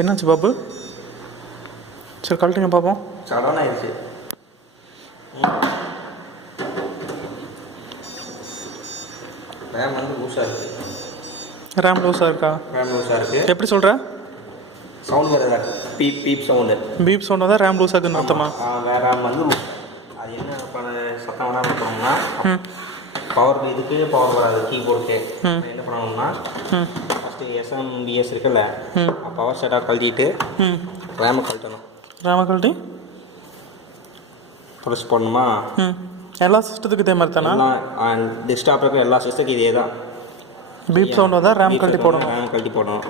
என்னாச்சு பாபு? சரி கழட்டுங்க பார்ப்போம். சடன் ஆயிடுச்சு. ரேம் வந்து லூஸாக இருக்குது. ரேம் லூஸாக இருக்கா? ரேம் லூஸாக இருக்குது. எப்படி சொல்கிற? சவுண்ட் வருதா? Beep beep sound. பீப் சவுண்டாக தான் ரேம் லூஸாக இருக்குன்னு அர்த்தமா? வேறு ரேம் வந்து அது என்ன சத்தம் வேணால் என்ன பண்ணோம்னா, பவர் இதுக்கு பவர் வராது கீபோர்டுக்கு. என்ன பண்ணணும்னா, ஃபஸ்ட்டு எஸ்எம்பிஎஸ் இருக்குல்ல, பவர் செட்டாக கழட்டிட்டு ரேமை கழட்டணும். ரேமை கழட்டி ப்ரெஸ் பண்ணணுமா? எல்லா சிஸ்டத்துக்கு இதே மாதிரி தானே? டெஸ்க்டாப் இருக்க எல்லா சிஸ்டத்துக்கும் இதே தான். பீப் சவுண்டு தான் ரேம் கழட்டி போடணும். ரேம் கழட்டி போடணும்.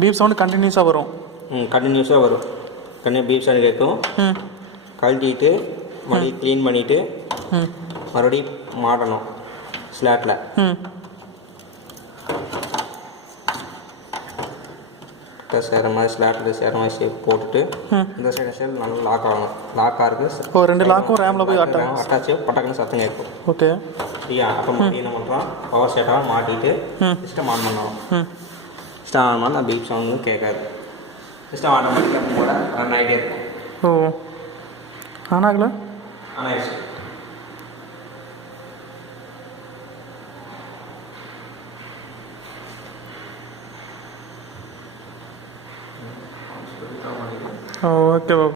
பீப் சவுண்டு கண்டினியூஸாக வரும். கண்டினியூஸாக வரும். பீப் சவுண்டு கேட்கும். கழட்டிட்டு மறுபடியும் க்ளீன் பண்ணிவிட்டு மறுபடியும் மாட்டணும் ஸ்லாட்டில். சேர மாதிரி ஸ்லாட்டில் சேர மாதிரி ஷேப் போட்டுட்டு இந்த சைடு நல்லா லாக் ஆகணும். லாக்காக இருக்குது. இப்போ 2 லாக்கும் ரேமில் போய் அட்டாச்சு பட்டக்குன்னு சத்தம் கேட்கும். ஓகே சரியா? அப்போ மறுபடியும் என்ன பண்ணுறோம், பவர் செட்டாக மாட்டிட்டு சிஸ்டம் ஆன் பண்ணணும். சிஸ்டம் ஆன் பண்ணால் பீப் சவுண்டும் கேட்காது. சிஸ்டம் ஆட்டோமேட்டிக்காக போட ரன் ஆகிட்டே இருக்கும். ஓ ஆனாகல ஆனாயிடுச்சு. ஓகே பாபு.